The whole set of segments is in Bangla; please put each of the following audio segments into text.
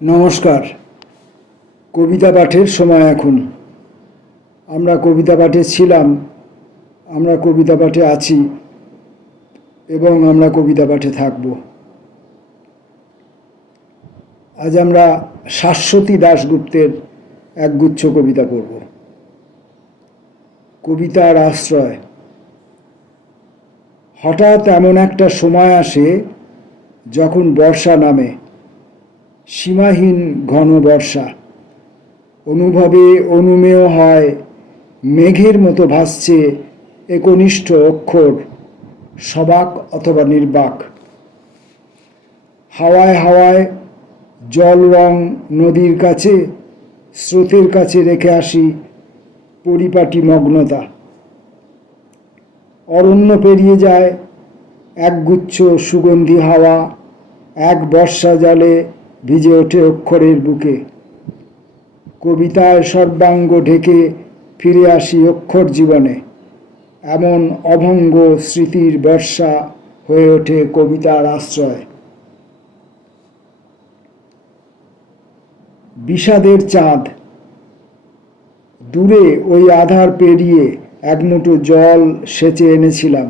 নমস্কার। কবিতা পাঠের সময় এখন। আমরা কবিতা পাঠে ছিলাম, আমরা কবিতা পাঠে আছি এবং আমরা কবিতা পাঠে থাকব। আজ আমরা শাশ্বতী দাশগুপ্তের একগুচ্ছ কবিতা পড়ব। কবিতার আশ্রয়। হঠাৎ এমন একটা সময় আসে যখন বর্ষা নামে, সীমাহীন ঘন বর্ষা। অনুভবে অনুমেয় হয়, মেঘের মতো ভাসছে একনিষ্ঠ অক্ষর, সবাক অথবা নির্বাক। হাওয়ায় হাওয়ায় জল রং নদীর কাছে, স্রোতের কাছে রেখে আসি পরিপাটি মগ্নতা। অরণ্য পেরিয়ে যায় একগুচ্ছ সুগন্ধি হাওয়া, এক বর্ষা জলে ভিজে ওঠে অক্ষরের বুকে। কবিতায় সর্বাঙ্গ ঢেকে ফিরে আসি অক্ষর জীবনে, এমন অভঙ্গ স্মৃতির বর্ষা হয়ে ওঠে কবিতার আশ্রয়। বিষাদের চাঁদ। দূরে ওই আধার পেরিয়ে এক মুঠো জল সেচে এনেছিলাম।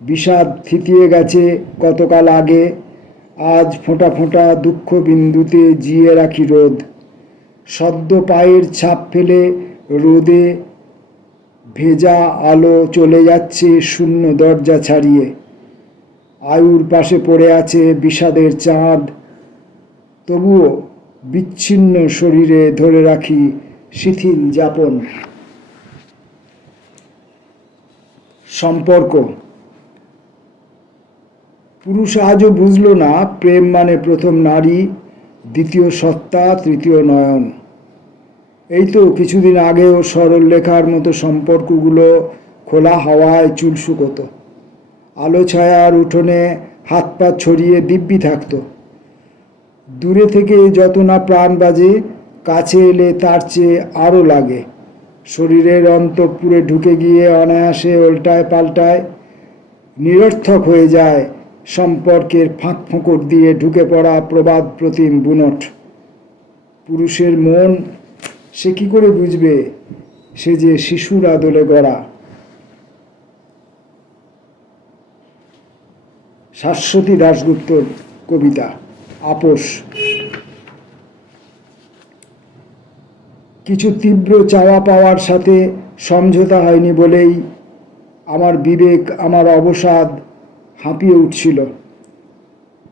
বিষাদ থিতিয়ে গেছে কতকাল আগে, আজ ফোঁটা ফোঁটা দুঃখ বিন্দুতে জিয়ে রাখি রোদ। সদ্য পায়ের ছাপ ফেলে রোদে ভেজা আলো চলে যাচ্ছে শূন্য দরজা ছাড়িয়ে। আয়ুর পাশে পড়ে আছে বিষাদের চাঁদ, তবুও বিচ্ছিন্ন শরীরে ধরে রাখি শিথিল যাপন। সম্পর্ক। পুরুষ আজও বুঝল না প্রেম মানে প্রথম নারী, দ্বিতীয় সত্তা, তৃতীয় নয়ন। এই তো কিছুদিন আগেও সরল লেখার মতো সম্পর্কগুলো খোলা হাওয়ায় চুল শুকোতো, আলো ছায়ার উঠোনে হাত পা ছড়িয়ে দিব্যি থাকতো। দূরে থেকে যত না প্রাণ বাজে, কাছে এলে তার চেয়ে আরও লাগে। শরীরের অন্তঃপুরে ঢুকে গিয়ে অনায়াসে উল্টায় পাল্টায়, নিরর্থক হয়ে যায় সম্পর্কের ফাঁক ফোঁকর দিয়ে ঢুকে পড়া প্রবাদ প্রতিম বুনট। পুরুষের মন সে কি করে বুঝবে, সে যে শিশুর আদলে গড়া। শাশ্বতী দাশগুপ্তর কবিতা আপোষ। কিছু তীব্র চাওয়া পাওয়ার সাথে সমঝোতা হয়নি বলেই আমার বিবেক, আমার অবসাদ হাঁপিয়ে উঠছিল।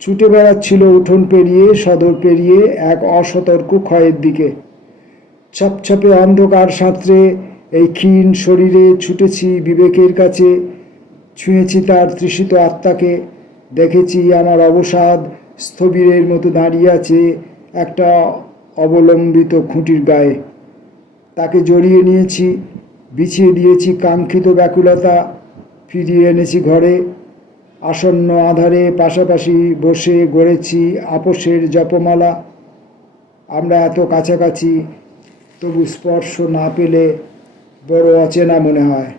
ছুটে বেড়াচ্ছিল উঠোন পেরিয়ে, সদর পেরিয়ে এক অসতর্ক ক্ষয়ের দিকে। ছপছপে অন্ধকার সাঁতরে এই ক্ষীণ শরীরে ছুটেছি বিবেকের কাছে, ছুঁয়েছি তার তৃষিত আত্মাকে। দেখেছি আমার অবসাদ স্থবিরের মতো দাঁড়িয়ে আছে একটা অবলম্বিত খুঁটির গায়ে। তাকে জড়িয়ে নিয়েছি, বিছিয়ে দিয়েছি কাঙ্ক্ষিত ব্যাকুলতা, ফিরিয়ে এনেছি ঘরে। আসন্ন আধারে পাশাপাশি বসে গড়েছি আপোষের জপমালা। আমরা এত কাছাকাছি, তবু স্পর্শ না পেলে বড় অচেনা মনে হয়।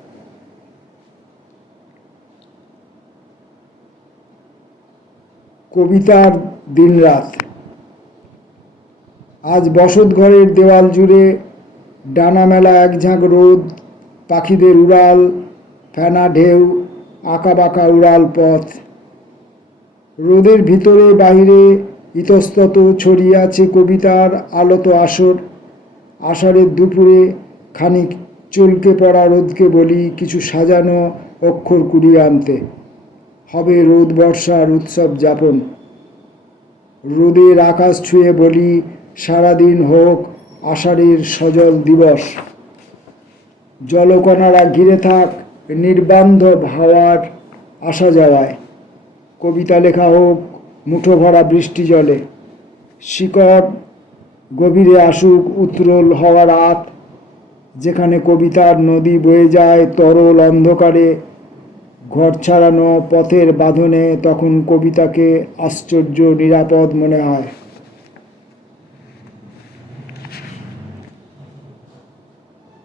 কবিতার দিনরাত। আজ বসত ঘরের দেওয়াল জুড়ে ডানা মেলা এক ঝাঁক রোদ, পাখিদের উড়াল, ফেনা ঢেউ, আঁকা বাঁকা উড়াল পথ। রোদের ভিতরে বাহিরে ইতস্তত ছড়িয়ে আছে কবিতার আলোত আসর। আষাঢ়ের দুপুরে খানিক চলকে পড়া রোদকে বলি কিছু সাজানো অক্ষর কুড়িয়ে আনতে। হবে রোদ বর্ষার উৎসব যাপন। রোদের আকাশ ছুঁয়ে বলি সারাদিন হোক আষাঢ়ের সজল দিবস। জলকণারা ঘিরে থাক নির্বান্ধব হাওয়ার আসা যাওয়ায়। কবিতা লেখা হোক মুঠো ভরা বৃষ্টি জলে। শিকড় গভীরে আসুক উত্তরল হওয়া রাত, যেখানে কবিতার নদী বয়ে যায় তরল অন্ধকারে। ঘর ছাড়ানো পথের বাঁধনে তখন কবিতাকে আশ্চর্য নিরাপদ মনে হয়।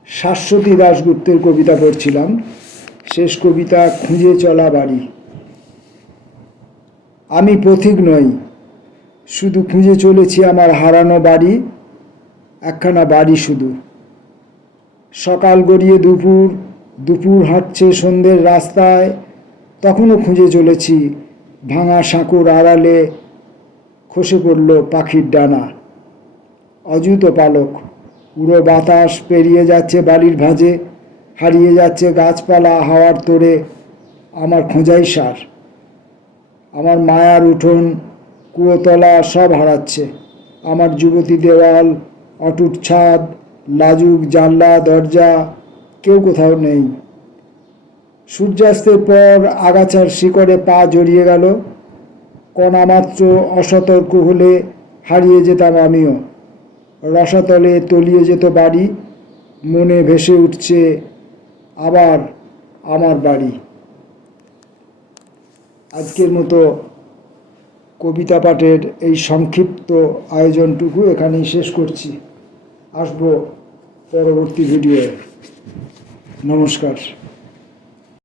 শাশ্বতী দাশগুপ্তের কবিতা পড়ছিলাম। শেষ কবিতা খুঁজে চলা বাড়ি। আমি পথিক নই, শুধু খুঁজে চলেছি আমার হারানো বাড়ি, একখানা বাড়ি শুধু। সকাল গড়িয়ে দুপুর, দুপুর হাঁটছে সন্ধ্যের রাস্তায়, তখনও খুঁজে চলেছি। ভাঙা সাঁকোর আড়ালে খসে পড়ল পাখির ডানা, অযুত পালক। উড়ো বাতাস পেরিয়ে যাচ্ছে বাড়ির ভাঁজে, হারিয়ে যাচ্ছে গাছপালা হাওয়ার তোড়ে। আমার খোঁজাই সার। আমার মায়ার উঠোন, কুয়োতলা সব হারাচ্ছে। আমার যুবতী দেওয়াল, অটুট ছাদ, লাজুক জানলা দরজা, কেউ কোথাও নেই। সূর্যাস্তের পর আগাছার শিকড়ে পা জড়িয়ে গেল। কণামাত্র অসতর্ক হলে হারিয়ে যেতাম আমিও। রসাতলে তলিয়ে যেত বাড়ি, মনে ভেসে উঠছে আবার আমার বাড়ি। আজকের মতো কবিতা পাঠের এই সংক্ষিপ্ত আয়োজনটুকু এখানেই শেষ করছি। আসবো পরবর্তী ভিডিওয়ে। নমস্কার।